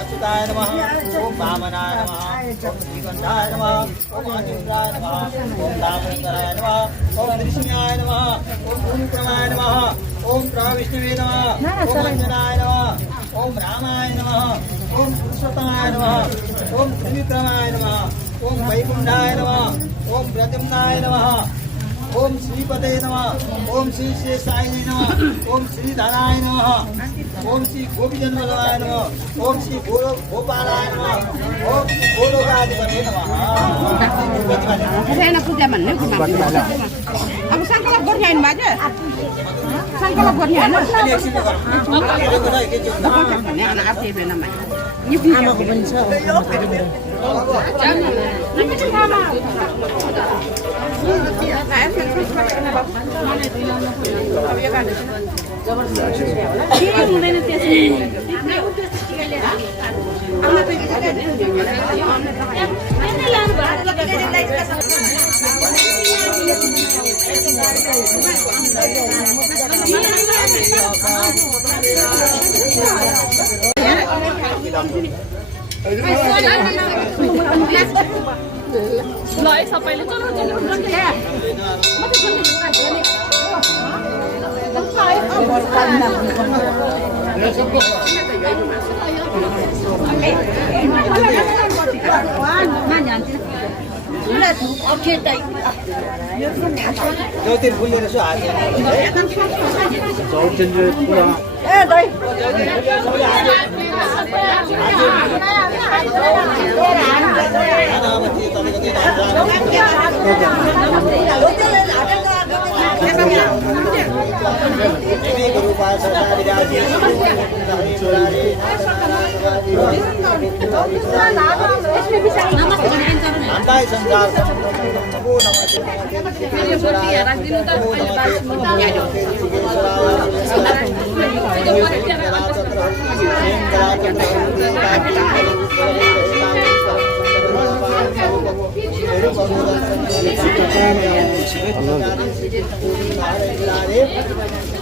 अच्युताय नमः ओम वामनाय नमः ओम श्रीगंधाय नमः ओम आदित्याय नमः ओम दामोदराय नमः ओम नृसिंहाय नमः ओम भूमिक्रमाय नमः ओम प्रविष्णवे नमः ओम अंजनाय नमः ओम रामाय नमः ओम पुरुषोत्तमाय नमः ओम त्रिविक्रमाय नमः ओम वैकुंठाय नमः ओम प्रद्युम्नाय नमः ओम श्रीपते नमः ओम श्री शेषाय नमः ओम श्री धराय नमः ओम श्री गोपीजनवल्लभाय नमः ओम श्री गोपालाय नमः ओम श्री गोलोकाधिपते नमः Saya nak kerja mana? Aku sangkala gornya ini baca. Sangkala gornya mana? Ini anak apa yang namanya? Ini apa bensa? Jangan. Ini sama. Loại सबैले चलो चलो ज्योति फुल रहेछ आज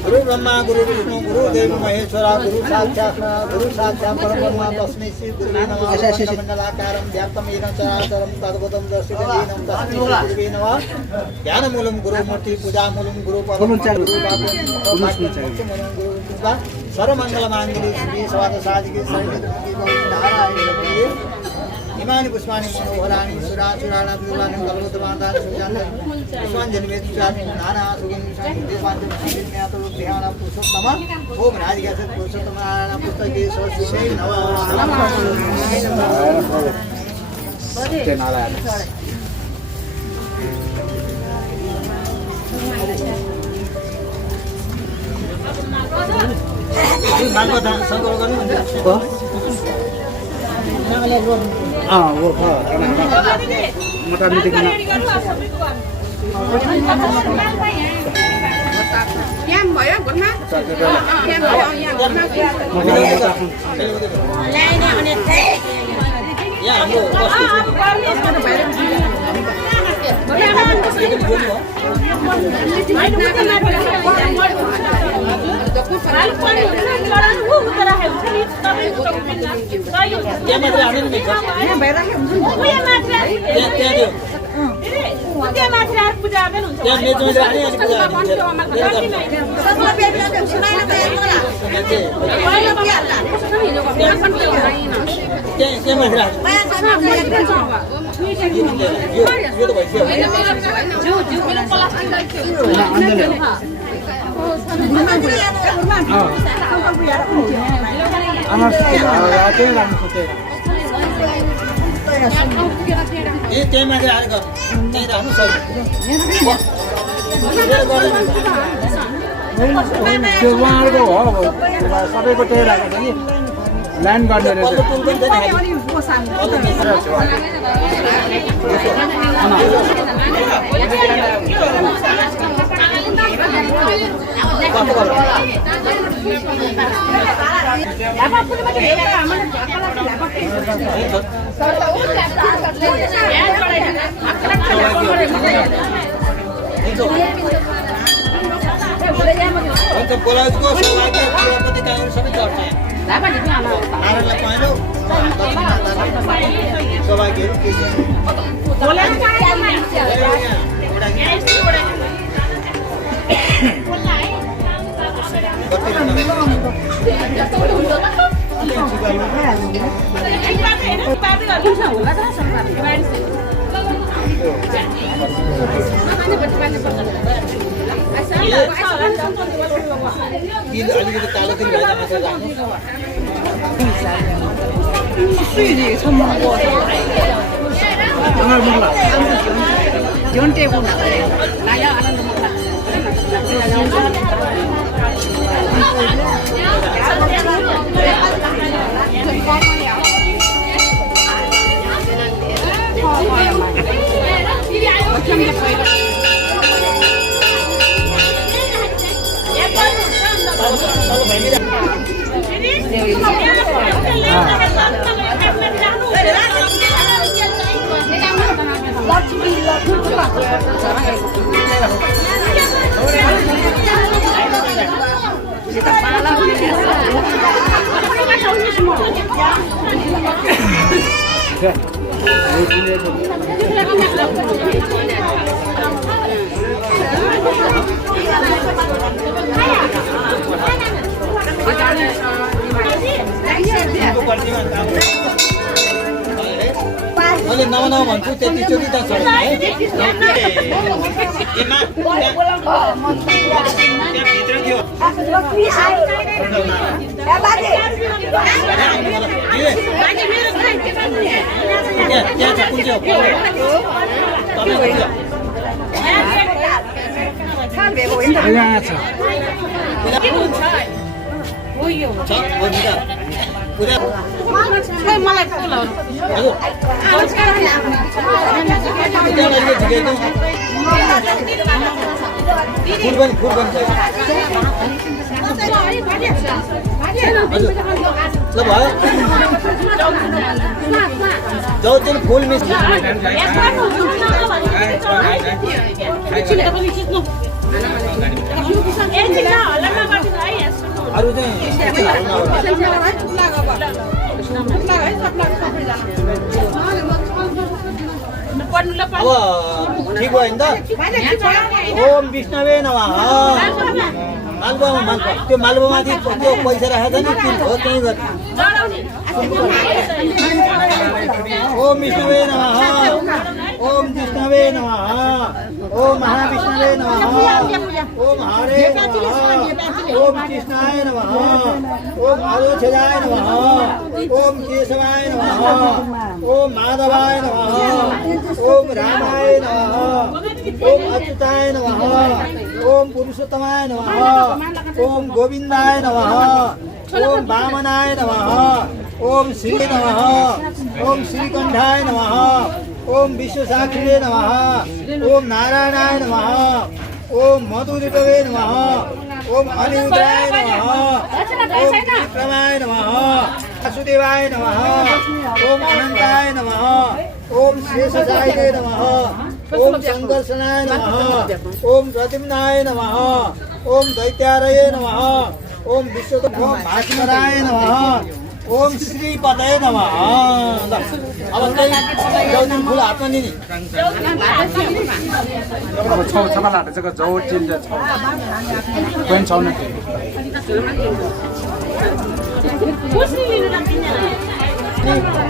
गुरु ब्रह्मा गुरु विष्णु गुरु देव महेश्वरा गुरु साक्षात् परब्रह्म तस्मै श्री गुरुवे नमः मंडलाकारं व्याप्तं येन चराचरं तद्भुतं दर्शितं तस्मै गुरुवे नमः ज्ञानमूलं गुरुमूर्ति पूजामूलं गुरुपदं गुरु सर्वमंगलमांगल्ये श्री स्वादसाधिके शरण्ये नारायण इमानि पुष्पाणि मनोहराणि सुरासुराणां विदुराणि कल्पतमादानि सुजातानि पुष्पाञ्जलिवेदितानि नाना सुगन्धि संयुक्तानि ध्यानं पुरुषोत्तम ओम राधिकासत् पुरुषोत्तम नारायण पुस्तके सरस्वती वो मोटा meeting Yang bayar pernah? Yang bayar yang pernah? Lain yang ini teh. Ya, हाम्रो त्यो माथि रात पूजा पनि हुन्छ त्यहाँ मेचमा राख्ने अनि पूजा गर्ने त्यहाँ माथि राख्ने यो त भइसक्यो ए त्यही माथि राखेर त्यहीँ राख्नु सक्छ त्यो उहाँहरूको हो सबैको त्यही राखेको छ नि ल्यान्ड गर्ने रहेछ बोलाएको सौभाग्य तिरुपति काहीँहरू सबै चढ्छ नारायणलाई पहेँलो सौभाग्यहरू के अलिकति कालो तिल भए मैले नौ भन्छु त्यति चोटि त छ मलाई फुलहरु जाऊ चाहिँ फुल मिस अरू अब ठिक भयो नि त ओम विष्णवे नमः मालबुवा मालबुवा त्यो मालबुवामाथि त्यो पैसा राखेको छ नि तिन हो त्यही गर्ने ओम विष्णवे नमः ओम विष्णवे नमः ओम महाविष्णवे नमः ओम हरे नमः ओम कृष्णाय नमः ओम अलोचनाय नमः ओम केशवाय नमः ओम माधवाय नमः ओम रामाय नमः ओम अच्युताय नमः ओम पुरुषोत्तमाय नमः ओम गोविन्दाय नमः ओम वामनाय नमः ओम श्री नमः ओम श्रीकण्ठाय नमः ओम विश्वसाक्षिणे नमः ओम नारायणाय नमः ओम मधुरिपवे नमः ओम अनिरुद्धाय नमः ओम विक्रमाय नमः वासुदेवाय नमः ओम अनन्ताय नमः ओम शेषशायिने नमः ओम संकर्षणाय नमः ओम प्रतिम्नाय नमः ओम दैत्यारये नमः ओम विश्वतो भास्कराय नमः ओम श्री पदय नमः ल अब चाहिँ जौतिन फुल हातमा लिने अब छौ छका लाटे चाहिँ जौ चिल्छ छ कोइन छौ न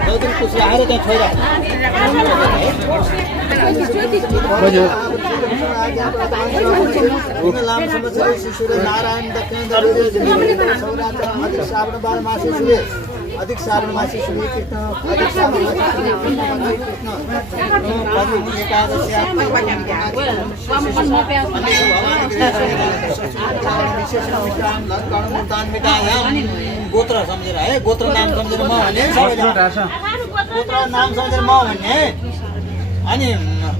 जौतिन खुसी आएर त्यहाँ छोइरा लाम सम्वत्सरे शिशुरे नारायण दक्षिण सौरात्र अधिक श्रावण 12 मासे सूर्य अधिक श्रावण मासे सूर्य कृष्ण अधिक श्रावण मासे सूर्य कृष्ण पद्मनी एकादश्या गोत्र सम्झेर है गोत्र नाम सम्झेर म भन्ने गोत्र नाम सम्झेर म भन्ने अनि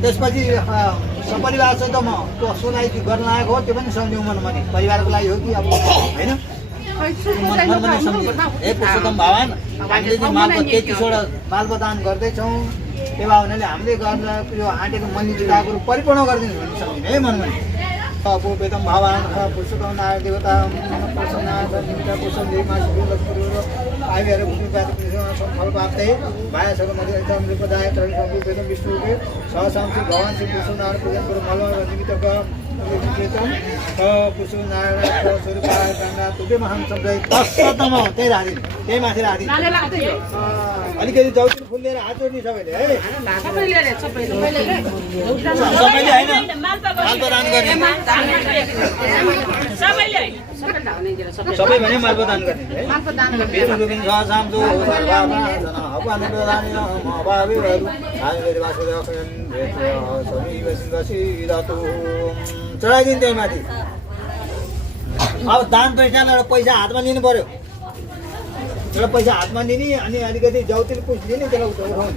त्यसपछि सपरिवारसँग म कसोलाई गर्न लागेको हो त्यो पनि सम्झौँ मैले परिवारको लागि हो कि अब होइन हे पुरुषोत्तम भगवान् हामीले चाहिँ मालको 33वटा मालवदान गर्दैछौँ त्यो हुनाले हामीले गर्दा यो आँटेको मन्दिर जुटाएको परिपूर्ण गरिदिनु भन्ने सम्झिने है मनमा वेदम भगवान् पुरुषोत्तम नारायण देवता आइहरू फल प्राप्त भाइहरू मध्य वेदम विष्णुले सहसांशी भगवान् श्री पुरुषोत्तम नारायण पूजन करो मल निमित्तका पुरुषोत्तम नारायण स्वरूपाय गंगा तुझे महान सम्प्रदाय 10 शब्दमा हो त्यही राधि त्यही माथि राधि अलिकति जौतिन फुल लिएर हात जोड्ने सबैले है सबैले हैन मालदान गर्ने सबै भने मालदान गर्ने है मालदान गर्ने रुबिन सामजो सर्वभावना अपनप्रदानी महाभावीहरू हामीले वासुदेव सबै वसिवसी दातु चढाइदिनु त्यही माथि अब दान पैसाबाट पैसा हातमा लिनु पर्यो एउटा पैसा हातमा लिने अनि अलिकति जौतिन पुछ लिने त्यसलाई उठाउने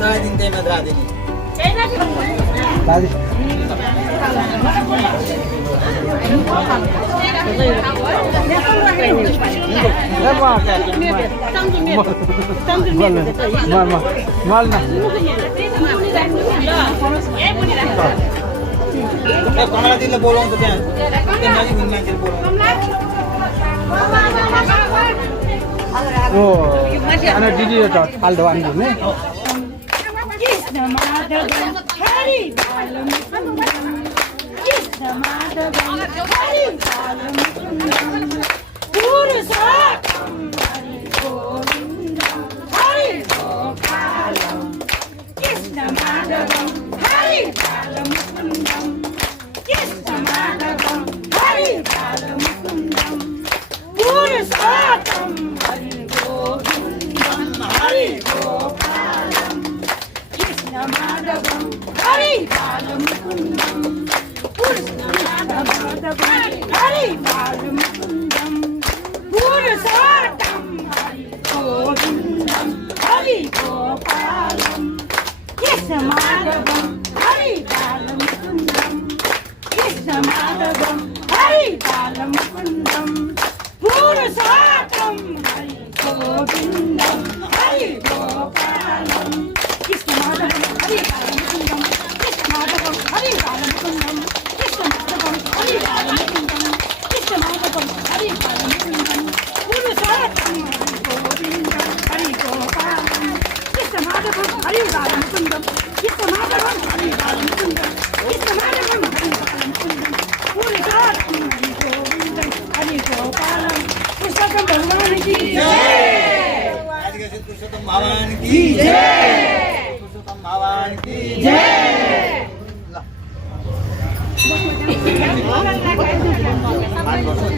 चढाइदिनु त्यही मात्र राधिनी कमलाजीले बोलाउँछ त्यहाँ नजिक हुने मान्छेले बोलाउँछ दिदी फाल्दो आनी हुने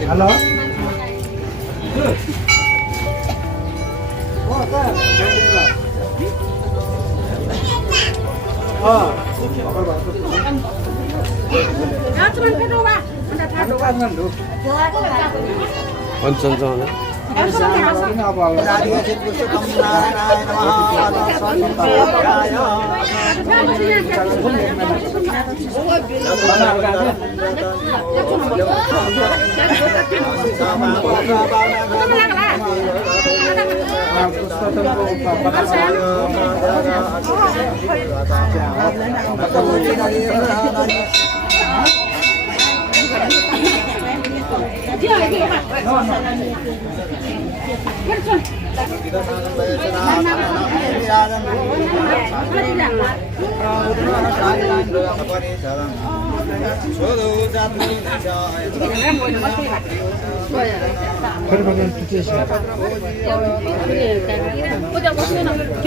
hello Khi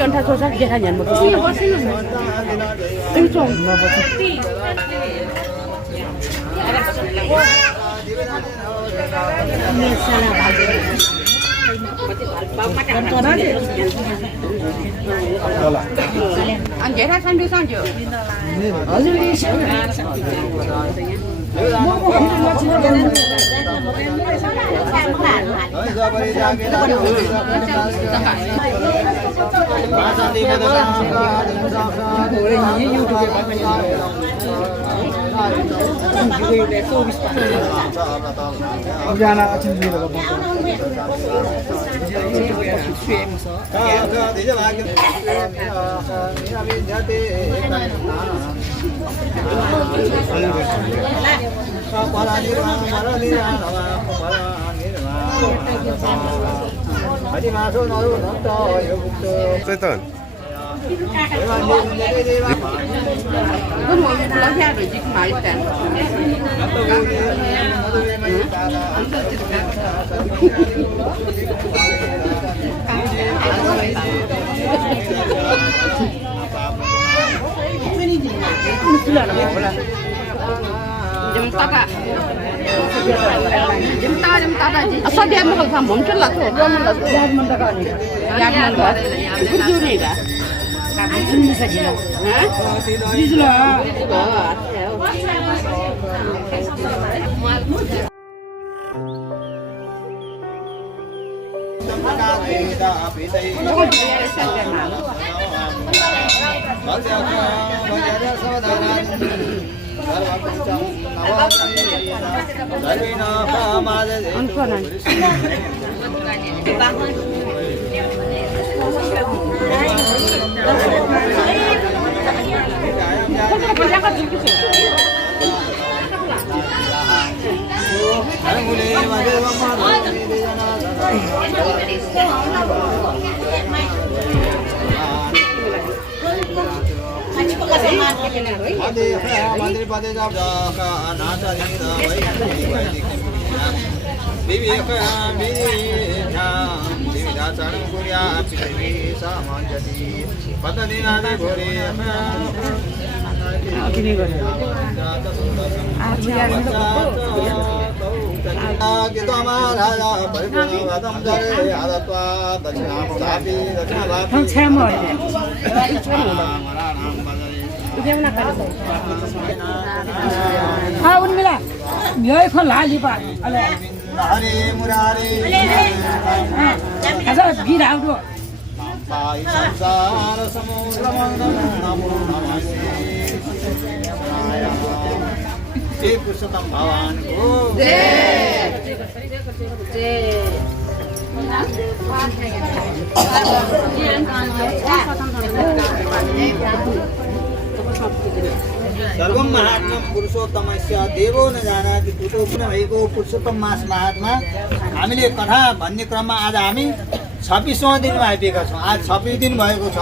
ông ta cho ra kia thay nhận một cái anh chị thấy đi xong chưa? Setan. Có một lá ra rồi chỉ mãi tàn. Jam tata. Jam tata. Asal dia mau kalau muncul lah tu, dia mau lah. Dia mau tak ni. Dia mau lah. Kudu ni dah. Kamu bisa jalan. Bisa lah. पुरुषोत्तम भगवान को सर्वम महात्मा पुरुषोत्तमस्य देवो न जानाति कुतो भएको पुरुषोत्तम मास महात्मा हामीले कथा भन्ने क्रममा आज हामी 26औं दिनमा आइपुगेका छौँ। आज 26 दिन भएको छ।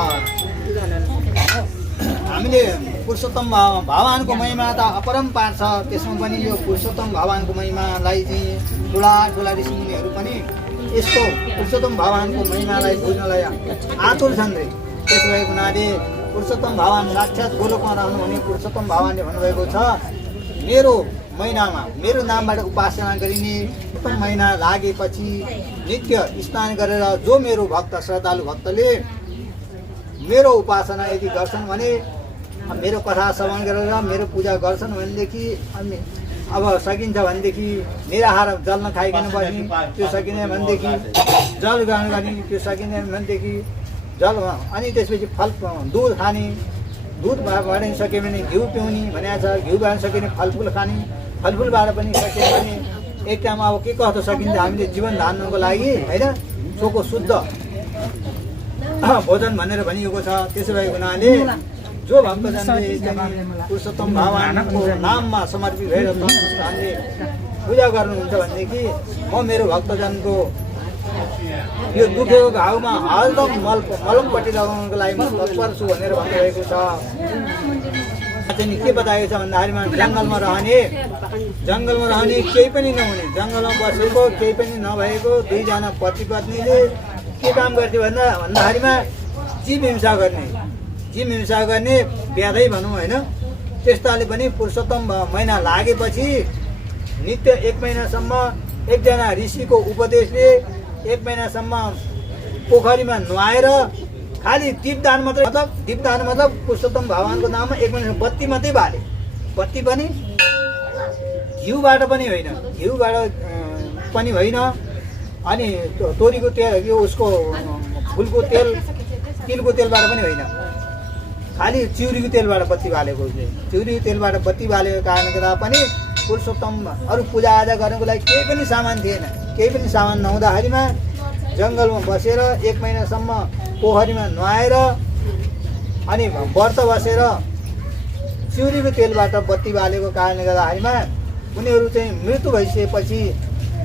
हामीले पुरुषोत्तम भगवानको महिमा त अपरम्पार छ। त्यसमा पनि यो पुरुषोत्तम भगवानको महिमालाई चाहिँ ठुला ऋषिमुनिहरू पनि यस्तो पुरुषोत्तम भगवानको महिमालाई बुझ्नलाई आतुर छन् रे। त्यसो भएको हुनाले पुरुषोत्तम भगवान साक्षात् गोलोकमा रहनुहुने पुरुषोत्तम भगवानले भन्नुभएको छ, मेरो महिनामा मेरो नामबाट उपासना गरिने उत्तम महिना लागेपछि नित्य स्नान गरेर जो मेरो भक्त श्रद्धालु भक्तले मेरो उपासना यदि गर्छन् भने, मेरो कथा श्रवण गरेर मेरो पूजा गर्छन् भनेदेखि अनि अब सकिन्छ भनेदेखि निराहार जल नखाइकन बस्ने त्यो सकिने भनेदेखि जल ग्रहण गर्ने त्यो सकिने भनेदेखि जल अनि त्यसपछि फल दुध खाने, दुध बाँड्न सक्यो भने घिउ पिउने भनेको छ, घिउ बाँड्न सक्यो भने फलफुल खाने, फलफुलबाट पनि सक्यो भने एक टाइम अब के कस्तो सकिन्छ हामीले जीवन धान्नको लागि होइन सोको शुद्ध भोजन भनेर भनिएको छ। त्यसो भएको हुनाले जो भक्तजनले पुरुषोत्तम भगवानको नाममा समर्पित भएर तनले पूजा गर्नुहुन्छ भनेदेखि म मेरो भक्तजनको यो दुखेको घाउमा हरदम मलमपट्टि लगाउनको लागि म तत्पर छु भनेर भन्नुभएको छ। चाहिँ के बताएको छ भन्दाखेरिमा जङ्गलमा रहने केही पनि नहुने, जङ्गलमा बसेको केही पनि नभएको दुईजना पति पत्नीले के काम गर्थ्यो भन्दाखेरिमा जीव हिंसा गर्ने प्यादै भनौँ होइन। त्यस्ताले पनि पुरुषोत्तम महिना लागेपछि नित्य 1 महिनासम्म एकजना ऋषिको उपदेशले 1 महिनासम्म पोखरीमा नुहाएर खालि दीपदान मतलब पुरुषोत्तम भगवानको नाममा 1 महिना बत्ती मात्रै बाले। बत्ती पनि घिउबाट पनि होइन अनि तोरीको तेल यो उसको फुलको तेल तिलको तेलबाट पनि होइन, खालि चिउरीको तेलबाट बत्ती बालेको। चिउरीको तेलबाट बत्ती बालेको कारणले गर्दा पनि पुरुषोत्तम अरू पूजाआजा गर्नको लागि केही पनि सामान थिएन। केही पनि सामान नहुँदाखेरिमा जङ्गलमा बसेर 1 महिनासम्म पोखरीमा नुहाएर अनि व्रत बसेर चिउरीको तेलबाट बत्ती बालेको कारणले गर्दाखेरिमा उनीहरू चाहिँ मृत्यु भइसकेपछि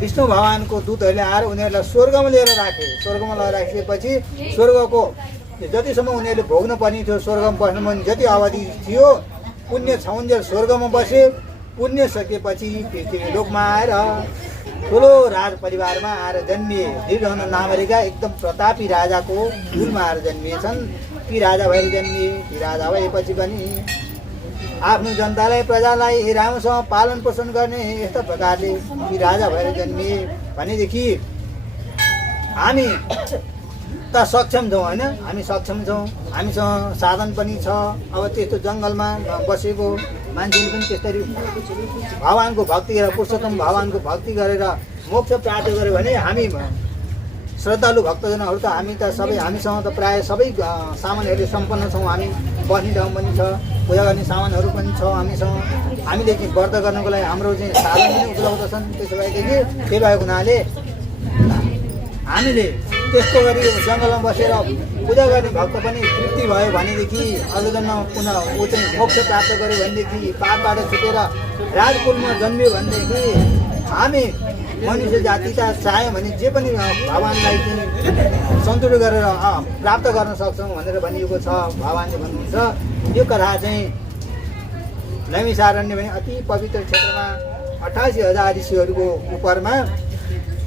विष्णु भगवानको दूतहरूले आएर उनीहरूलाई स्वर्गमा लिएर राखे। स्वर्गमा लगेर राखिसकेपछि स्वर्गको जतिसम्म उनीहरूले भोग्न पर्ने थियो, स्वर्गमा बस्नुपर्ने जति अवधि थियो पुण्य छाउन्जेल स्वर्गमा बसे। पुण्य सकेपछि पृथ्वी लोकमा आएर ठुलो राज परिवारमा आएर जन्मिए। दीर्घन नामरेका एकदम प्रतापी राजाको कुलमा आएर जन्मिएछन्। ती राजा भएर जन्मिए। ती राजा भएपछि पनि आफ्नो जनतालाई प्रजालाई राम्रोसँग पालन पोषण गर्ने यस्ता प्रकारले ती राजा भएर जन्मिए भनेदेखि हामी त सक्षम छौँ होइन। हामी सक्षम छौँ, हामीसँग साधन पनि छ। अब त्यस्तो जङ्गलमा बसेको मान्छेले पनि त्यसरी भगवानको भक्ति गरेर पुरुषोत्तम भगवानको भक्ति गरेर मोक्ष प्राप्त गर्यो भने हामी श्रद्धालु भक्तजनहरू त हामीसँग त प्रायः सबै सामानहरूले सम्पन्न छौँ। हामी बस्ने ठाउँ पनि छ, पूजा गर्ने सामानहरू पनि छ हामीसँग। हामीले चाहिँ व्रत गर्नको लागि हाम्रो चाहिँ साधन पनि उपलब्ध छन्। त्यसो भएदेखि त्यही भएको हुनाले हामीले त्यस्तो गरी जङ्गलमा बसेर पूजा गर्ने भक्त पनि तृप्ति भयो भनेदेखि अरूजना पुनः ऊ चाहिँ मोक्ष प्राप्त गर्यो भनेदेखि पापबाट छुटेर राजकुलमा जन्मियो भनेदेखि हामी मनुष्य जाति त चाह्यो भने जे पनि भगवान्लाई चाहिँ सन्तुष्ट गरेर प्राप्त गर्न सक्छौँ भनेर भनिएको छ। भगवान्ले भन्नुहुन्छ यो कथा चाहिँ नैमिषारण्य भने अति पवित्र क्षेत्रमा 88,000 ऋषिहरूको उपरमा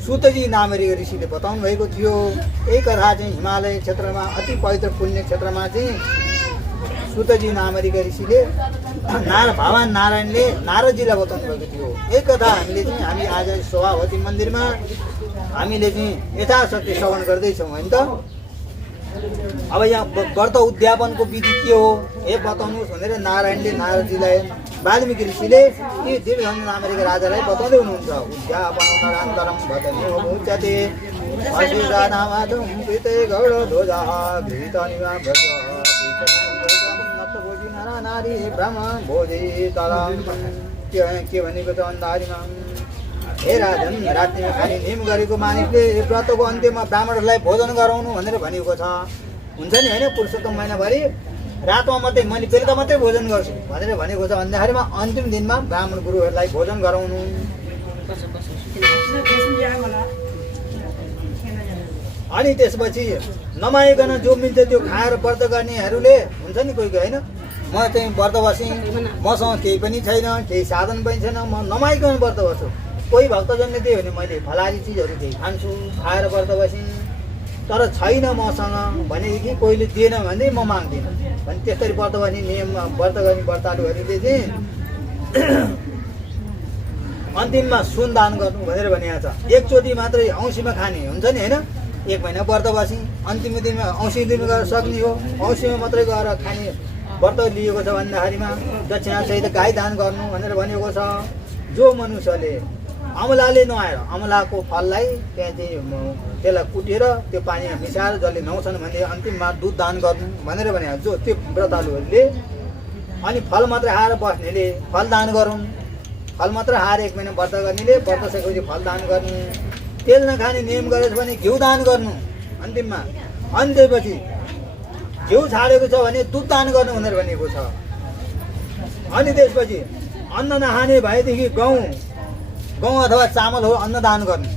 सुतजी नामरी ऋषिले बताउनु भएको थियो। यही कथा चाहिँ हिमालय क्षेत्रमा अति पवित्र पुण्य क्षेत्रमा चाहिँ सुतजी नामरीका ऋषिले भगवान नारायणले नारदजीलाई बताउनु भएको थियो। यही कथा हामी आज शोभावती मन्दिरमा हामीले चाहिँ यथाशक्ति श्रवण गर्दैछौँ होइन त। अब यहाँ व्रत उद्यापनको विधि के हो हे बताउनुहोस् भनेर नारायणले नारदजीलाई वाल्मीकि ऋषिले ती दीर्घन नामरीका राजालाई बताउँदै हुनुहुन्छ। उद्यापन नरान्तरम भजने मुच्यते हर्षिदानामादं प्रीते गौड ध्वजा गृहीतनिवा व्रत नक्तभोजी नरा नारी ब्राह्मण भोजी तरम के भनेको छ अन्धारीमा हे राजन रात्रिमा खाने नियम गरेको मानिसले व्रतको अन्त्यमा ब्राह्मणहरूलाई भोजन गराउनु भनेर भनेको छ। हुन्छ नि होइन, पुरुषोत्तम महिनाभरि रातमा मात्रै मैले बेलुका मात्रै भोजन गर्छु भनेर भनेको छ भन्दाखेरिमा अन्तिम दिनमा ब्राह्मण गुरुहरूलाई भोजन गराउनु। अनि त्यसपछि नमाइकन जो मिल्छ त्यो खाएर व्रत गर्नेहरूले हुन्छ नि कोही होइन, म चाहिँ व्रत बसेँ, मसँग केही पनि छैन, केही साधन पनि छैन, म नमाइकन व्रत बस्छु। कोही भक्तजनले दियो भने मैले फलारी चिजहरू केही खान्छु, खाएर व्रत बसेँ, तर छैन मसँग भनेदेखि कोहीले दिएन भने म माग्दिनँ भने त्यसरी व्रत बस्ने नियम व्रत गर्ने व्रतालुहरूले चाहिँ अन्तिममा सुन दान गर्नु भनेर भनिएको छ। एकचोटि मात्रै औँसीमा खाने हुन्छ नि होइन। 1 महिना व्रत बसी अन्तिम दिनमा औँसी दिन गएर सक्ने हो, औँसीमा मात्रै गएर खाने व्रत लिएको छ भन्दाखेरिमा दक्षिणासहित गाई दान गर्नु भनेर भनेको छ। जो मनुष्यले अमलाले नुहाएर अमलाको फललाई त्यहाँ चाहिँ त्यसलाई कुटेर त्यो पानीमा मिसाएर जसले नुहाउँछन् भने अन्तिममा दुध दान गर्नु भनेर भने जो त्यो व्रतालुहरूले। अनि फल मात्रै खाएर बस्नेले फल दान गरौँ, फल मात्रै खाएर 1 महिना व्रत गर्नेले व्रत सकेपछि फल दान गर्नु। तेल नखाने नियम गरेछ भने घिउ दान गर्नु अन्तिममा। अनि त्यसपछि घिउ छाडेको छ भने दुध दान गर्नु भनेर भनिएको छ। अनि त्यसपछि अन्न नखाने भएदेखि गहुँ अथवा चामल हो अन्न दान गर्नु।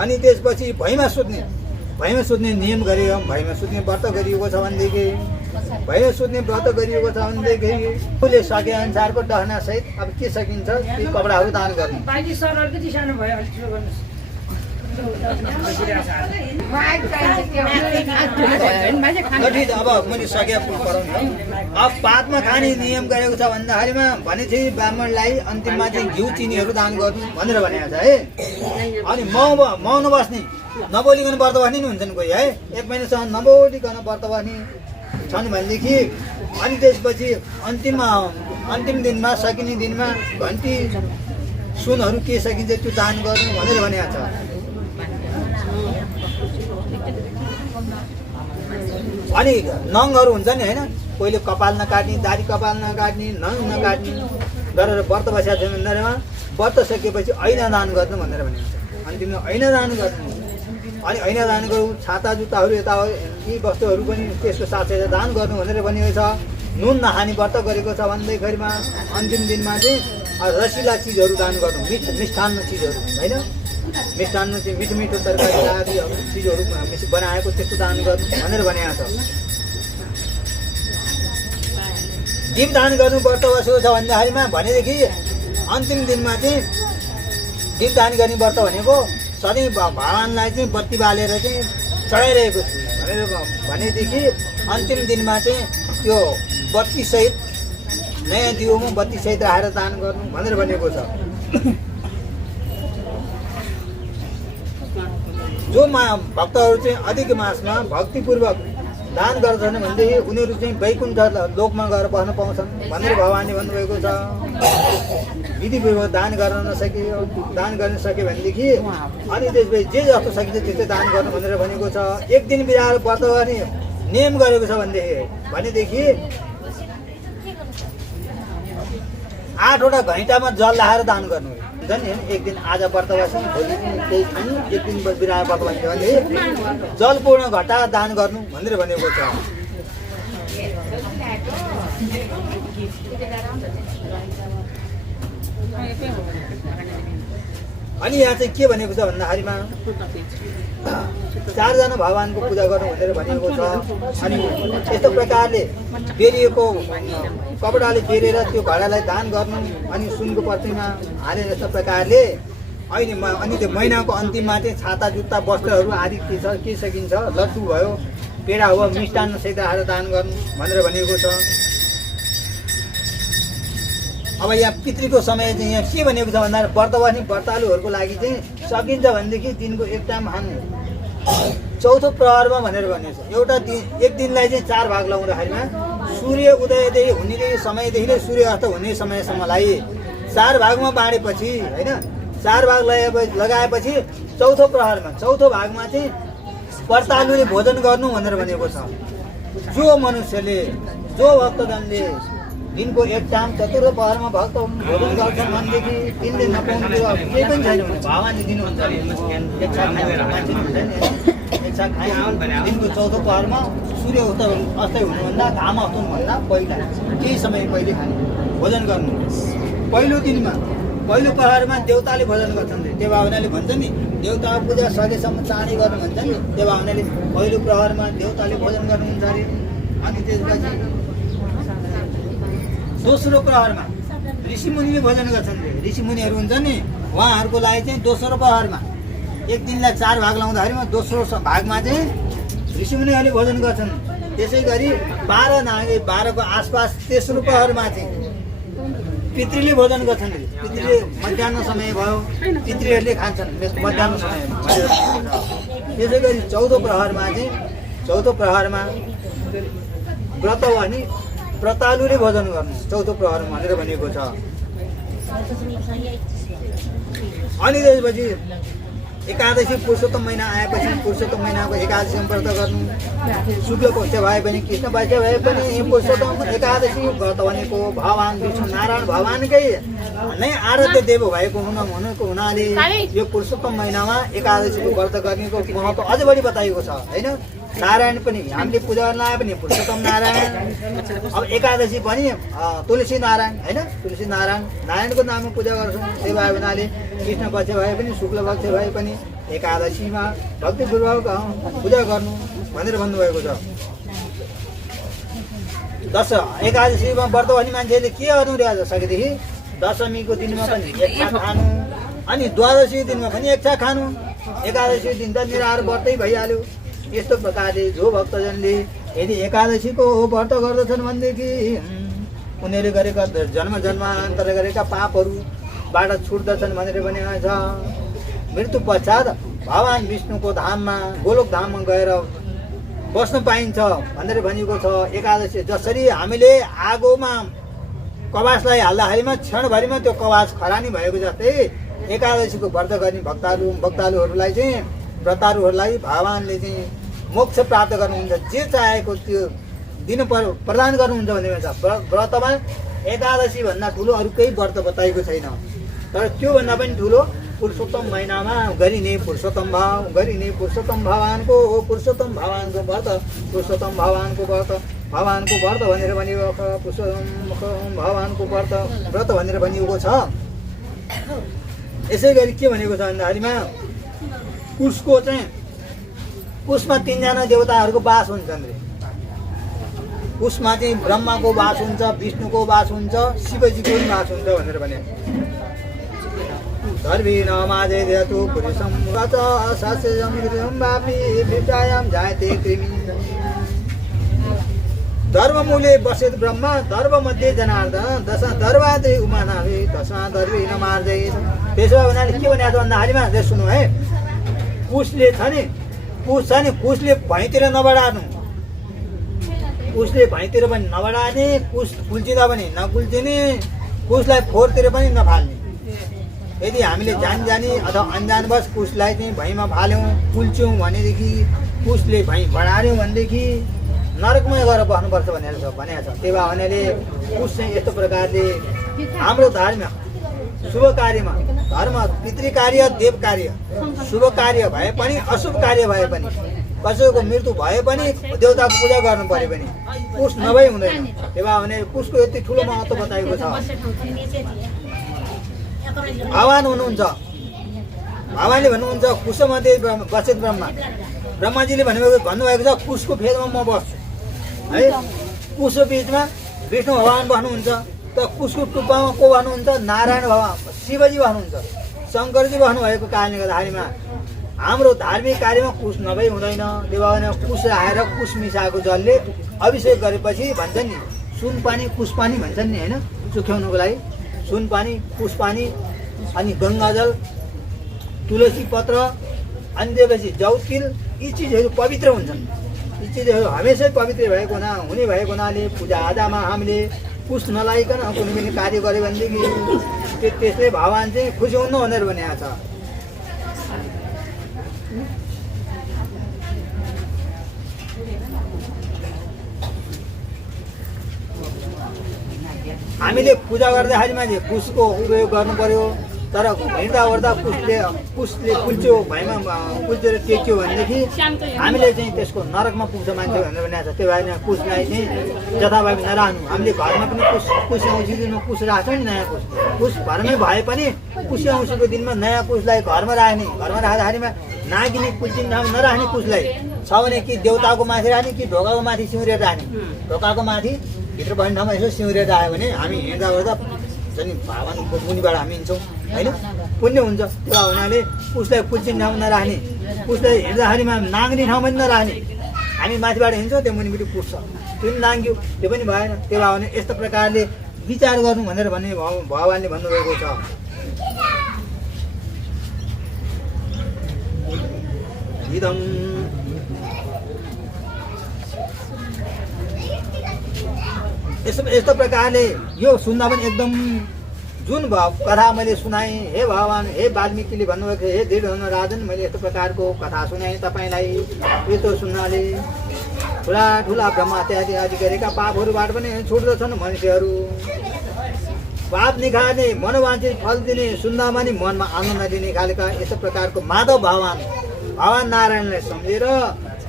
अनि त्यसपछि भैँमा सुत्ने नियम गरियो। भैँमा सुत्ने व्रत गरिएको छ भनेदेखि उसले सके अनुसारको दहनासहित अब के सकिन्छ ती कपडाहरू दान गर्नु। अब मैले सके पढाउनु। अब पातमा खाने नियम गरेको छ भन्दाखेरिमा भनेपछि ब्राह्मणलाई अन्तिममा चाहिँ घिउ चिनीहरू दान गर्नु भनेर भनेको छ है। अनि मौन बस्ने नबोलिकन व्रत बस्ने नि हुन्छन् कोही है, 1 महिनासम्म नबोलिकन व्रत बस्ने छन् भनेदेखि अनि त्यसपछि अन्तिम दिनमा सकिने दिनमा घन्टी सुनहरू के सकिन्छ त्यो दान गर्नु भनेर भनेको छ। अनि नङहरू हुन्छ नि होइन, कोहीले कपाल नकाट्ने, दाढी कपाल नकाट्ने, नङ नकाट्ने गरेर व्रत बसेको छ भन्दाखेरिमा व्रत सकेपछि ऐना दान गर्नु भनेर भनेको छ। अन्तिममा ऐना दान गर्नु। अनि ऐना दान गरौँ, छाता जुत्ताहरू यता यी वस्तुहरू पनि त्यसको साथै दान गर्नु भनेर भनेको छ। नुन नखाने व्रत गरेको छ भन्दैखेरिमा अन्तिम दिनमा चाहिँ रसिला चिजहरू दान गर्नु, मिष्ठान्न चिजहरू होइन, मिष्ठान्न चाहिँ मिठो तरकारी आदि चिजहरू बनाएको त्यस्तो दान गर्नु भनेर भनेको छ। दीप दान गर्नु व्रत बसेको छ भन्दाखेरिमा भनेदेखि अन्तिम दिनमा चाहिँ दीप दान गर्ने व्रत भनेको सधैँ भगवान्लाई चाहिँ बत्ती बालेर चाहिँ चढाइरहेको छु भनेर भनेदेखि अन्तिम दिनमा चाहिँ त्यो बत्तीसहित नयाँ दियोमा बत्तीसहित राखेर दान गर्नु भनेर भनेको छ। जो भक्तहरू चाहिँ अधिक मासमा भक्तिपूर्वक दान गर्छन् भनेदेखि उनीहरू चाहिँ वैकुण्ठ लोकमा गएर बस्न पाउँछन् भनेर भगवान्ले भन्नुभएको छ। विधिपूर्वक दान गर्न गर्न सके भनेदेखि अनि त्यसपछि जे जस्तो सकिन्छ त्यस्तै दान गर्नु भनेर भनेको छ। 1 दिन बिराएर व्रत गर्ने नियम गरेको छ भनेदेखि 8वटा घैँटामा जल लाएर दान गर्नु हुन्छ नि। 1 दिन आज व्रत बस्ने, भोलि केही खानु, 1 दिन बिराएर व्रत बस्ने भने जलपूर्ण घटा दान गर्नु भनेर भनेको छ। अनि यहाँ चाहिँ के भनेको छ भन्दाखेरिमा 4 जना भगवानको पूजा गर्नु भनेर भनेको छ। अनि यस्तो प्रकारले बेरिएको कपडाले बेरेर त्यो घडालाई दान गर्नु, अनि सुनको पत्रीमा हालेर यस्तो प्रकारले अनि त्यो महिनाको अन्तिममा चाहिँ छाता जुत्ता वस्त्रहरू आदि के सकिन्छ, लड्डु भयो, पेडा हो, मिष्टान्न सहित हालेर दान गर्नु भनेर भनेको छ। अब यहाँ पितृको समय चाहिँ यहाँ के भनेको छ भन्दा व्रत बस्ने व्रतालुहरूको लागि चाहिँ सकिन्छ भनेदेखि दिनको 1 टाइम खानु, चौथो प्रहरमा भनेर भनेको छ। एउटा दिन 1 दिनलाई चाहिँ 4 भाग लगाउँदाखेरिमा सूर्य उदयदेखि हुने समयदेखि सूर्य अस्त हुने समयसम्मलाई 4 भागमा बाँडेपछि होइन, 4 भाग लगाएपछि चौथो भागमा चाहिँ व्रतालुले भोजन गर्नु भनेर भनेको छ। जो मनुष्यले, जो भक्तजनले दिनको 1 टाइम चतुर्थ पहरमा भक्त भोजन गर्छन् भनेदेखि तिनले नपाउनु केही पनि छैन भने भगवान्ले दिनुहुन्छ। एक साथ खाए दिनको चौथो पहरमा सूर्य अस्तै हुनुभन्दा घाम अस्ताउनुभन्दा पहिला केही समय पहिले खाने भोजन गर्नु। पहिलो पहरमा देवताले भोजन गर्छन् रे, त्यो भावनाले भन्छ नि देवता पूजा सकेसम्म चाँडै गर्नु भन्छ नि, त्यो भावनाले पहिलो प्रहरमा देवताले भोजन गर्नुहुन्छ अरे। अनि त्यसपछि दोस्रो प्रहरमा ऋषिमुनिले भोजन गर्छन् रे, ऋषिमुनिहरू हुन्छ नि उहाँहरूको लागि चाहिँ दोस्रो प्रहरमा 1 दिनलाई 4 भाग लाउँदाखेरिमा दोस्रो भागमा चाहिँ ऋषिमुनिहरूले भोजन गर्छन्। त्यसै गरी 12को आसपास तेस्रो प्रहरमा चाहिँ पितृले भोजन गर्छन् रे, पितृले मध्याह्न समय भयो पितृहरूले खान्छन् मध्याह्न समयमा। त्यसै गरी चौथो प्रहरमा व्रत भने व्रतालुले भोजन गर्नु चौथो प्रहर भनेर भनेको छ। अनि त्यसपछि एकादशी पुरुषोत्तम महिना आएपछि पुरुषोत्तम महिनाको एकादशीमा व्रत गर्नु, शुक्ल पक्ष भए पनि कृष्ण पक्ष भए पनि पुरुषोत्तम एकादशी व्रत भनेको भगवान विष्णु नारायण भगवानकै नै आराध्य देव भएको हुनाले यो पुरुषोत्तम महिनामा एकादशीको व्रत गर्नेको महत्त्व अझ बढी बताइएको छ हैन। नारायण पनि हामीले पूजा गर्न आए पनि पुरुषोत्तम नारायण, अब एकादशी पनि तुलसी नारायण हैन, तुलसी नारायण नारायणको नाममा पूजा गर्छौँ। त्यही भए हुनाले कृष्ण पक्ष भए पनि शुक्ल पक्ष भए पनि एकादशीमा भक्तिपूर्वक पूजा गर्नु भनेर भन्नुभएको छ। एकादशीमा व्रत भन्ने मान्छेले के गर्नु रहेछ सकेदेखि दशमीको दिनमा पनि एक छाक खानु, अनि द्वादशी दिनमा पनि एक छाक खानु, एकादशी दिन त निराहार व्रतै भइहाल्यो। यस्तो प्रकारले जो भक्तजनले यदि एकादशीको व्रत गर्दछन् भनेदेखि उनीहरूले गरेका जन्म जन्मान्तर गरेका पापहरूबाट छुट्दछन् भनेर भनेको छ। मृत्यु पश्चात भगवान विष्णुको धाममा गोलोक धाममा गएर बस्न पाइन्छ भनेर भनिएको छ। एकादशी जसरी हामीले आगोमा कवासलाई हाल्दाखेरिमा क्षणभरिमा त्यो कवास खरानी भएको जस्तै एकादशीको व्रत गर्ने भक्तालुहरूलाई चाहिँ व्रतारुहरूलाई भगवानले चाहिँ मोक्ष प्राप्त गर्नुहुन्छ, जे चाहेको त्यो दिन प्रदान गर्नुहुन्छ भन्ने भन्छ। व्रतमा एकादशी भन्दा ठुलो अरू केही व्रत बताएको छैन, तर त्योभन्दा पनि ठुलो पुरुषोत्तम महिनामा गरिने पुरुषोत्तम भगवानको व्रत, पुरुषोत्तम भगवानको व्रत भनेर भनिएको, पुरुषोत्तम भगवानको व्रत भनेर भनिएको छ। यसै गरी के भनेको छ भन्दाखेरिमा कुशमा 3 जना देवताहरूको वास हुन्छन् रे। कुशमा चाहिँ ब्रह्माको वास हुन्छ, विष्णुको वास हुन्छ, शिवजीको पनि वास हुन्छ भनेर भने। धर्मी नमाजे देतु पुरुषम गत सस्यम गृहम वापि विद्यायाम जायते कृमि। धर्ममूले बसेत ब्रह्मा धर्ममध्ये जनार्दन दशा धर्वादे उमानावे दशा धर्मी नमार्दै। त्यसो हुनाले के भनेको छ भन्दाखेरिमा सुन्नु है, कुशले छ नि कुशले भैँतिर नबढार्नु, कुशले भैँतिर पनि नबढार्ने, कुश कुल्चिँदा पनि नकुल्चिने, कुशलाई फोहोरतिर पनि नफाल्ने। यदि हामीले जानी अथवा अन्जानवश कुशलाई चाहिँ भैँमा फाल्यौँ कुल्च्यौँ भनेदेखि कुशले भैँ बढार्यौँ भनेदेखि नरकमै गएर बस्नुपर्छ भनेको छ। त्यही भए हुनाले कुश चाहिँ यस्तो प्रकारले हाम्रो धर्म शुभ कार्यमा धर्म पितृ कार्य देव कार्य शुभ कार्य भए पनि अशुभ कार्य भए पनि कसैको मृत्यु भए पनि देवताको पूजा गर्नु पर्यो भने कुश नभई हुँदैन। त्यही भए भने कुशको यति ठुलो महत्त्व बताएको छ। भगवान हुनुहुन्छ, भगवानले भन्नुहुन्छ कुशमध्ये बसेत ब्रह्मा। ब्रह्माजीले भन्नुभएको छ कुशको फेदमा म बस्छु है। कुशको बिचमा विष्णु भगवान बस्नुहुन्छ, त कुशको टुप्पामा को बस्नुहुन्छ? नारायण भगवान शिवजी बस्नुहुन्छ, शङ्करजी बस्नुभएको कारणले गर्दाखेरिमा हाम्रो धार्मिक कार्यमा कुश नभई हुँदैन। त्यो भएर कुश राखेर कुश मिसाएको जलले अभिषेक गरेपछि भन्छन् नि सुन पानी कुश पानी भन्छन् नि होइन, सुख्याउनुको लागि सुन पानी कुश पानी अनि गङ्गाजल तुलसी पत्र अनि त्यसपछि जौतिल यी चिजहरू पवित्र हुन्छन्। यी चिजहरू हमेसै पवित्र हुने भएको हुनाले पूजा आजामा हामीले कुश नलाइकन कुनै पनि कार्य गऱ्यो भनेदेखि त्यसले भगवान चाहिँ खुसी हुनु भनेर भनेको छ। हामीले पूजा गर्दाखेरिमा चाहिँ कुशको उपयोग गर्नु पर्यो, तर हिँड्दा ओर्दा कुशले कुल्च्यो भैँमा कुल्चेर टेक्यो भनेदेखि हामीले चाहिँ त्यसको नरकमा पुग्छ मान्छे भनेर भनेको छ। त्यो भएर कुशलाई चाहिँ जथाभावी नराख्नु। हामीले घरमा पनि कुश औँसीको दिनमा कुश राख्छौँ नि, नयाँ कुश घरमै भए पनि कुश औँसीको दिनमा नयाँ कुशलाई घरमा राख्ने। घरमा राख्दाखेरिमा नागिने कुल्चिने ठाउँ नराख्ने कुशलाई छ भने कि देउताको माथि राख्ने कि ढोकाको माथि सिउरेर राख्ने। ढोकाको माथि भित्र बस्ने ठाउँमा यसो सिउरेर राख्यो भने हामी हिँड्दा ओर्दा चाहिँ भगवानको मुनिबाट हामी हिँड्छौँ होइन, पुण्य हुन्छ। त्यो हुनाले उसलाई कुल्चिने ठाउँमा नराख्ने, उसलाई हिँड्दाखेरिमा नाङ्ग्ने ठाउँमा पनि नराख्ने। हामी माथिबाट हिँड्छौँ त्यो मुनिपट्टि पुग्छ, त्यो पनि नाङ्ग्यो त्यो पनि भएन। त्यो भयो भने यस्तो प्रकारले विचार गर्नु भनेर भन्ने भगवानले भन्नुभएको छ। यस्तो प्रकारले यो सुन्दा पनि एकदम जुन कथा मैले सुनाएँ, हे भगवान्, हे वाल्मिकीले भन्नुभएको हे दुर्योधन राजन, मैले यस्तो प्रकारको कथा सुनाएँ तपाईँलाई। यस्तो सुन्नाले ठुला ठुला ब्रह्म इत्यादि आदि गरेका पापहरूबाट पनि छुट्दछन् मनुष्यहरू। पाप निखार्ने, मनोवाञ्छित फल दिने, सुन्दामा नि मनमा आनन्द दिने खालका यस्तो प्रकारको माधव भगवान् नारायणलाई सम्झेर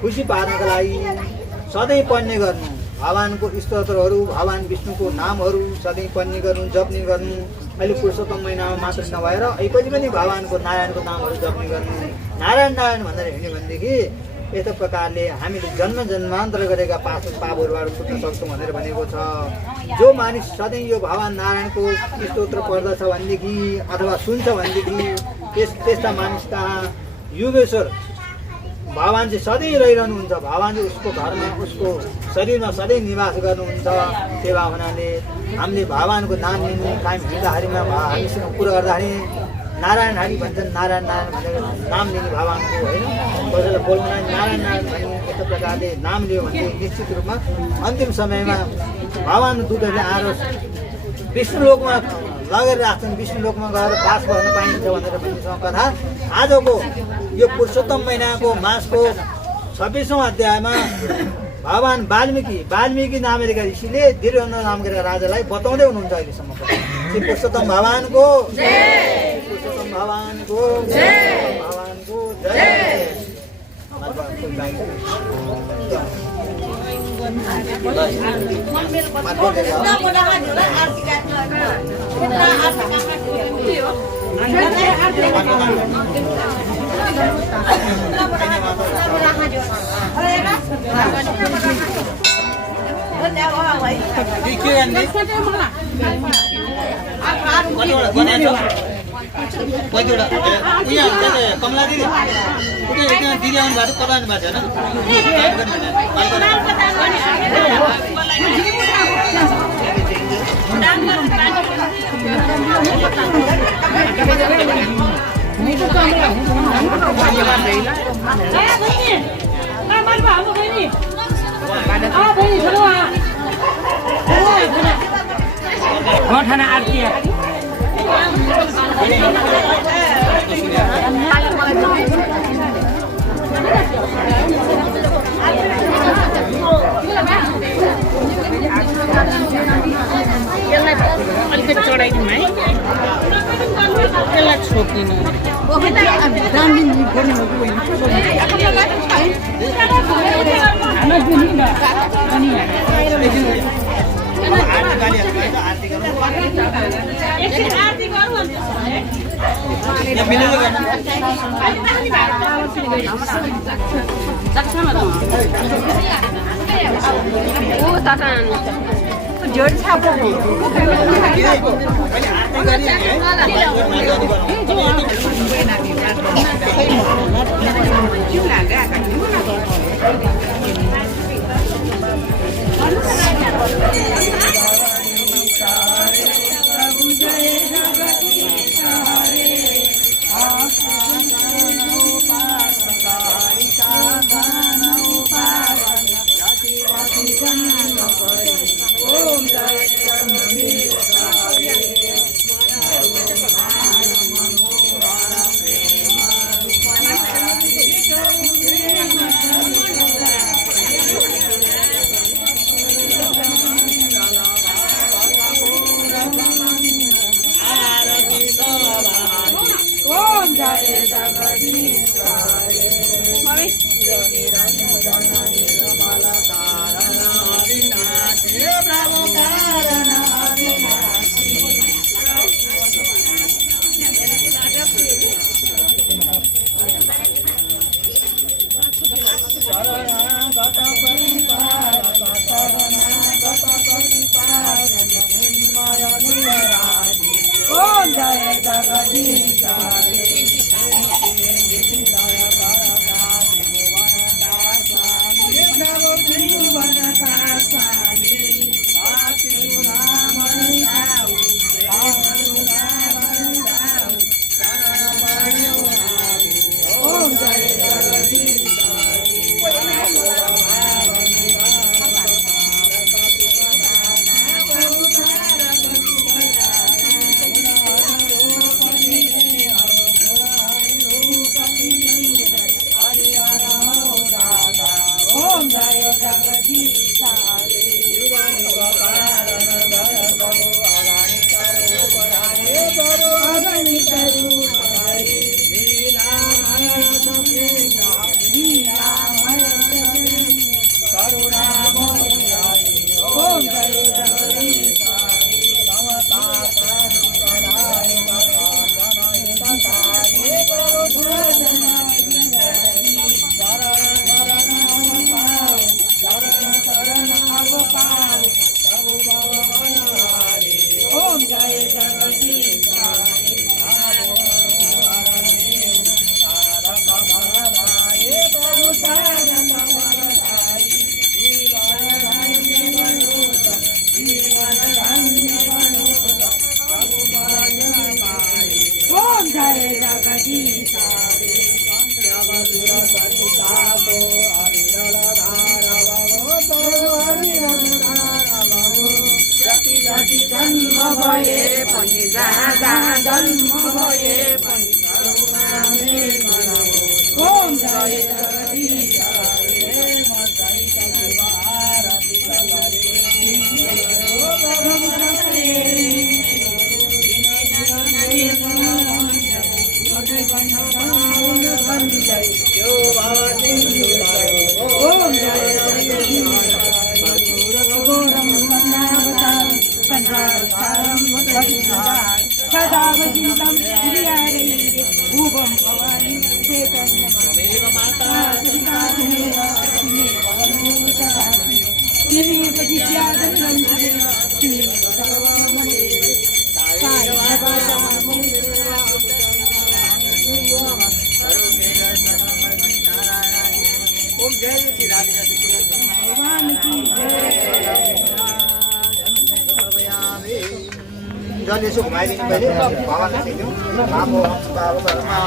खुसी पार्नका लागि सधैँ पढ्ने गर्नु। भगवानको स्तोत्रहरू, भगवान विष्णुको नामहरू सधैँ पढ्ने गर्नु, जप्ने गर्नु। अहिले पुरुषोत्तम महिनामा मात्र नभएर अहिले पनि भगवानको नारायणको नामहरू जप्ने गर्नु। नारायण नारायण भनेर हिँड्यो भनेदेखि यस्तो प्रकारले हामीले जन्म जन्मान्तर गरेका पापहरूबाट छुट्न सक्छौँ भनेर भनेको छ। जो मानिस सधैँ यो भगवान नारायणको स्तोत्र पढ्दछ भनेदेखि अथवा सुन्छ भनेदेखि त्यस्ता मानिस कहाँ युगेश्वर भगवान चाहिँ सधैँ रहिरहनुहुन्छ। भगवान चाहिँ उसको घरमा, उसको शरीरमा सधैँ निवास गर्नुहुन्छ। त्यो भावनाले हामीले भगवानको नाम लिनु, कायम हिँड्दाखेरिमा हामीसँग कुरो गर्दाखेरि नारायण हरि भन्छन्, नारायण नारायण भनेर नाम लिने भगवानको होइन। कसैलाई बोल्नु नारायण नारायण भन्ने यस्तो प्रकारले नाम लियो भने निश्चित रूपमा अन्तिम समयमा भगवान दूतहरूले आएर विष्णुलोकमा लगेर राख्छन्, विष्णुलोकमा गएर बास गर्न पाइन्छ भनेर भन्नेसँग कथा। आजको यो पुरुषोत्तम महिनाको मासको 26औं अध्यायमा भगवान वाल्मिकी नामेका ऋषिले दुर्योधन नामका राजालाई बताउँदै हुनुहुन्छ। अहिलेसम्म श्री पुरुषोत्तम भगवानको पुरुषोत्तम भगवानको भगवानको जय। कमला दिदी दिदी आउनु भएको कराउनु भएको छैन आरती अलिकति चढाइदिउँ है, यसलाई छोपिदिनु। जल यसो घुमाइदिनु पहिले भगवानलाई दिनु बाबु बाबु घरमा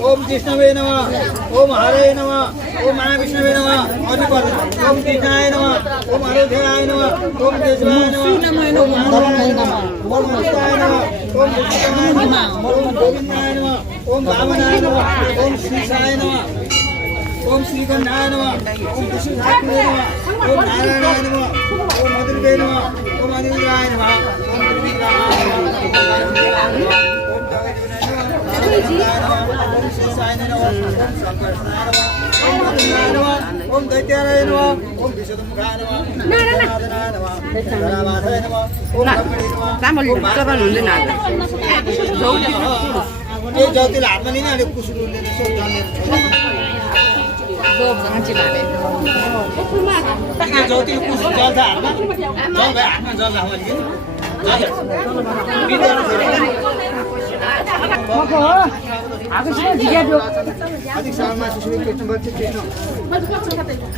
ओम कृष्णवे नमः, ओम हरे नमः, ओम महाविष्णुवे नमः, ओम कृष्णाय नमः, ओम हरेध्याय नमः, ओम केशवाय नमः, ओम माधवाय नमः, ओम मुक्ताय नमः, ओम मुक्ताय नमः, ओम गोविंदाय नमः, ओम वामनाय नमः, ओम श्रीशाय नमः, ओम श्रीगंधाय नमः, ओम विष्णुधात्रे नमः, ओम नारायणाय नमः, ओम मधुरवे नमः, ओम अनिरुद्धाय नमः, ओम दुर्गाय नमः, ओम दैत्याय नमः, ओम विष्णुमुखाय नमः, नारायणाय नमः, धरावासाय नमः, ओम ब्रह्मणे नमः। ए ज्योतिले हातमा लिने अनि कुसुरुले यसो जन्मेर ज्योतिले कुसुर जल्छ हातमा जल भए हातमा जल राख्नु नि अधिक सालमा सुश्री कृष्ण भक्त कृष्ण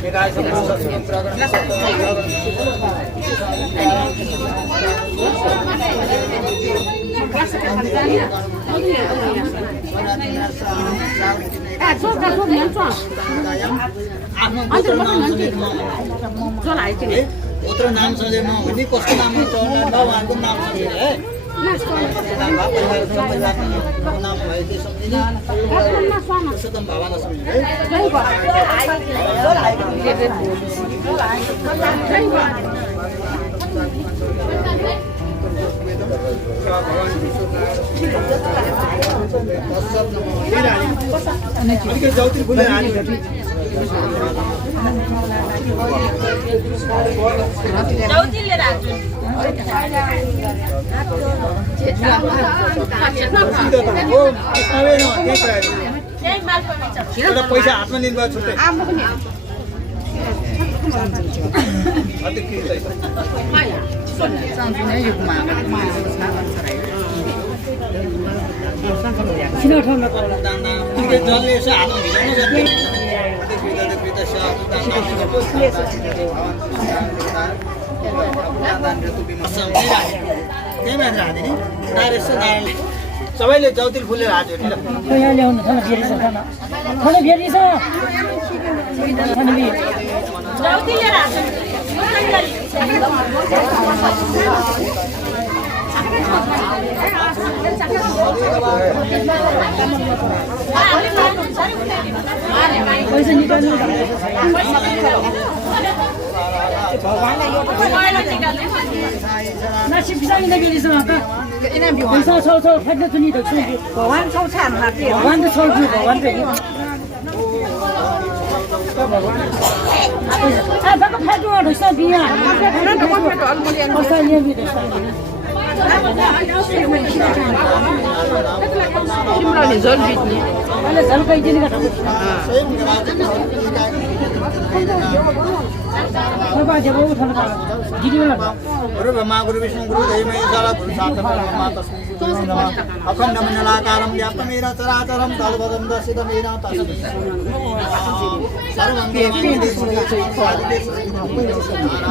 एकाय सम्पूर्ण प्रकरण उत्र नाम सोचे म भन्ने कसको नाम चढ्ला भगवानको नाम सोचे है नाम भए चाहिँ सम्झिने पुरुषोत्तम भगवानलाई सम्झिने है ज्योति फुलेर हाल्यो ज्योति लिएर हाल्छु पैसा हातमा लिनुभयो छुट्टै जसले यसो हातमा सबैले चौतिल फुलेर हात हेर्ने शिमलाले झोल बित्ने अहिले झल्काइदिने का गुरु विष्णु गुरु अखण्ड मण्डलाकारं व्याप्तमेन चराचरं तद्पदं दर्शितमेन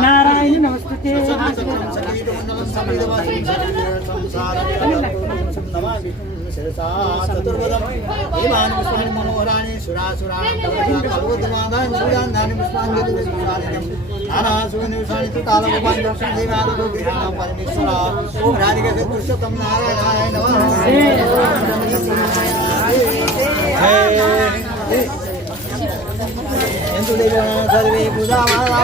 नारायण नमस्ते चतुर्पदं देवानि पुष्पाणि मनोहराणि सुरासुराणां कल्पद्रुमादानि सूर्यान्धानि पुष्पाञ्जलिं नानासुनिवसानि तालगोपानि दक्षिण देवादो गृहाणां परमेश्वरा ओम राधिका पुरुषोत्तम नारायणाय नमः यन्तु देवाः सर्वे पूजामाला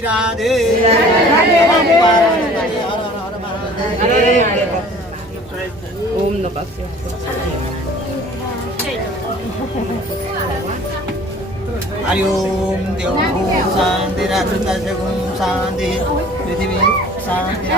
राधे ओम नमः हरि ओम देव शांति शांति पृथ्वी शांति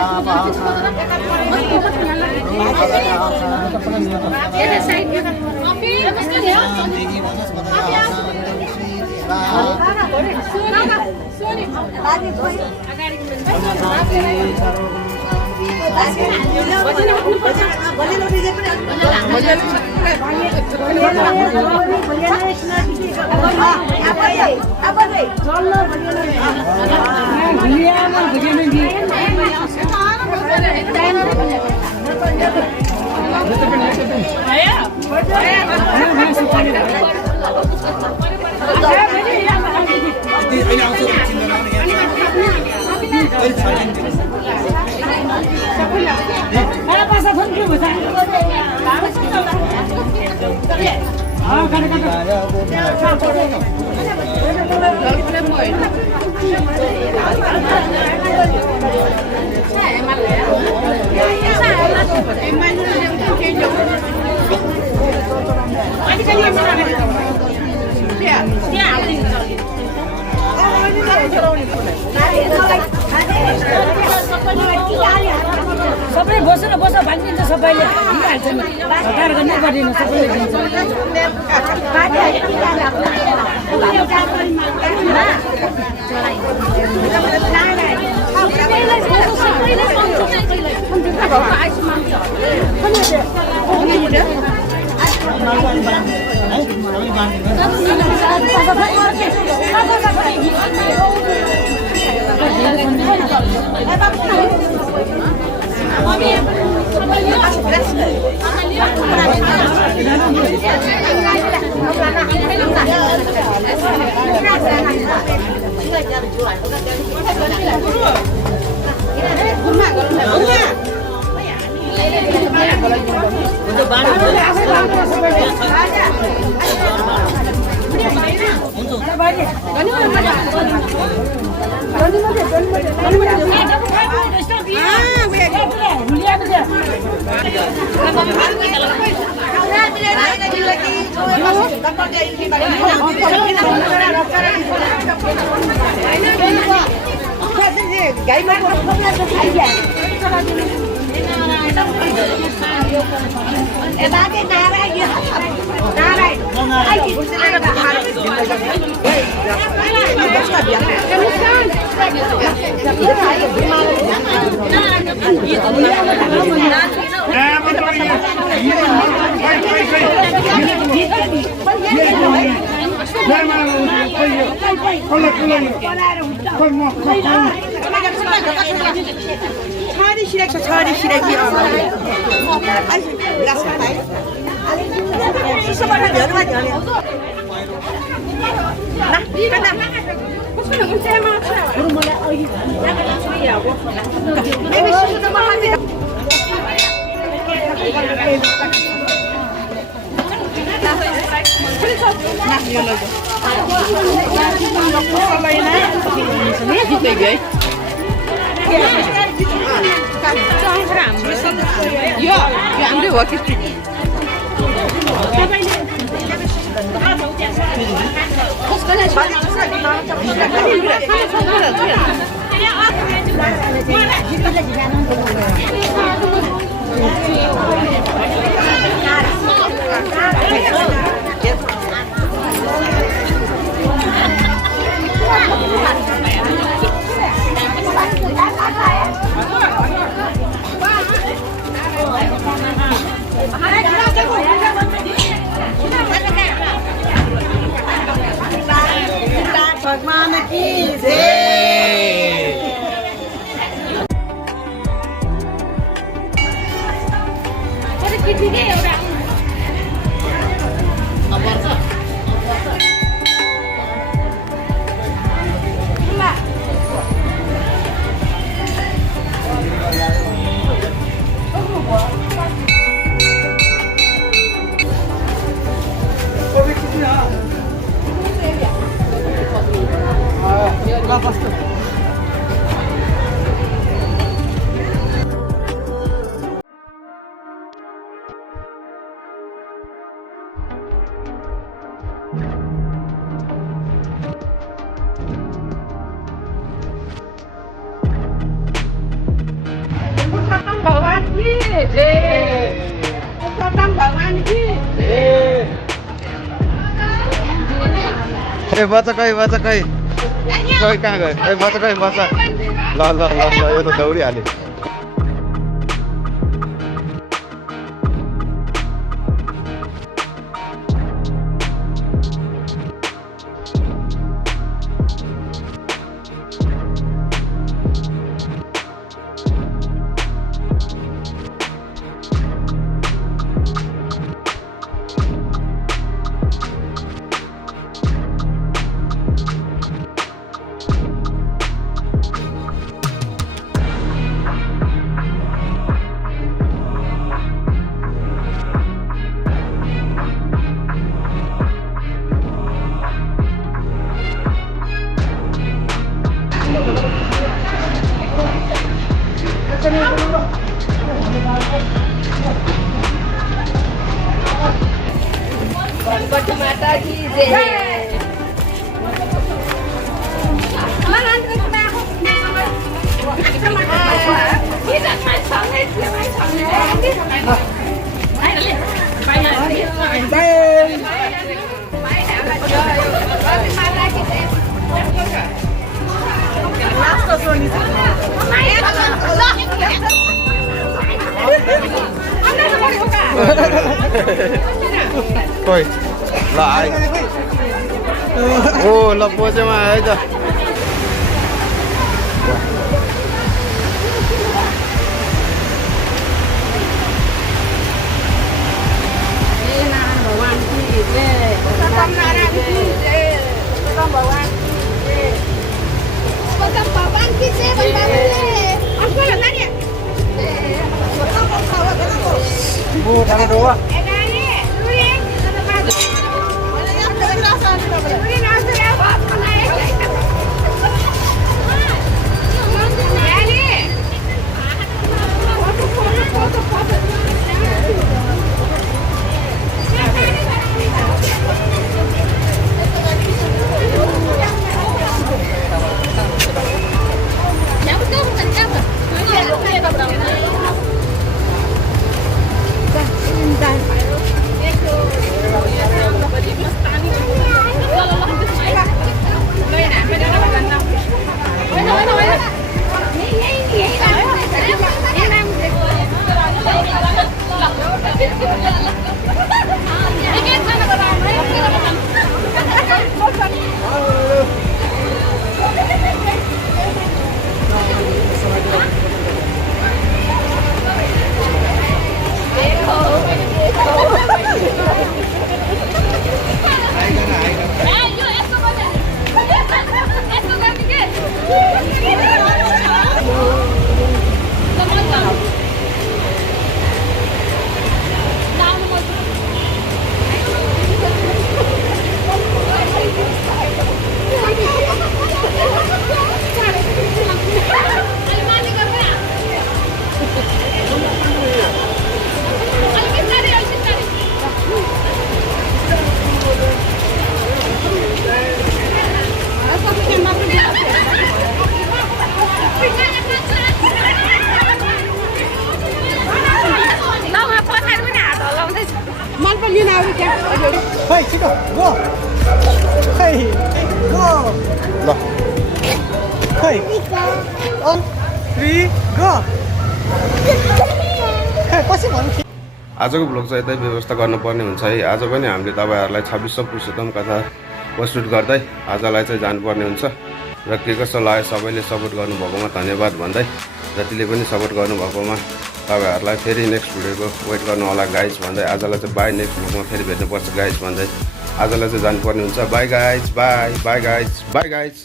सबै बसेर बस भनिदिन्छ सबैले दिइहाल्छ नि हतार गर्नै पर्दैन सबैले दिन्छ यो हाम्रै हो कि भगवान की जय। बच्चा कहीँ कहाँ गयो बच्चा कहीँ बच्चा ल ल ल ल यो त दौडिहाल्यो माता की जय। कोही ल आयो ओ ल पोजेमा आयो त Bu thằng đồ á. Hey, छिटो गो Hey, go ल Hey 3 go Hey, पछि भन्नु आजको भ्लग चाहिँ यतै व्यवस्था गर्नुपर्ने हुन्छ है। आज पनि हामीले तपाईँहरूलाई 2600 पुरुषोत्तम कथा प्रस्तुत गर्दै आजलाई चाहिँ जानुपर्ने हुन्छ र के कस्तो लाग्यो सबैले सपोर्ट गर्नुभएकोमा धन्यवाद भन्दै जतिले पनि सपोर्ट गर्नुभएकोमा तपाईँहरूलाई फेरि नेक्स्ट भिडियोको वेट गर्नु होला गाइज भन्दै आजलाई चाहिँ बाई नेक्स्ट भ्लगमा फेरि भेट्नुपर्छ गाइज भन्दै आजलाई चाहिँ जानुपर्ने हुन्छ by guys by by guys by guys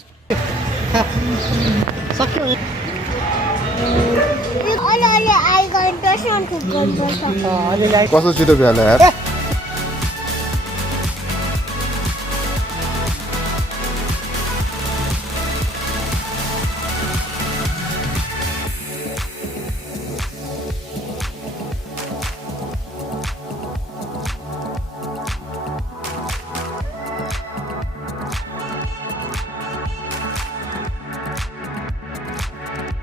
सक्यो अहिले आई गएर टर्सन खुब गर्नुपर्छ अहिले गाई कस्तो छिटो भ्याला यार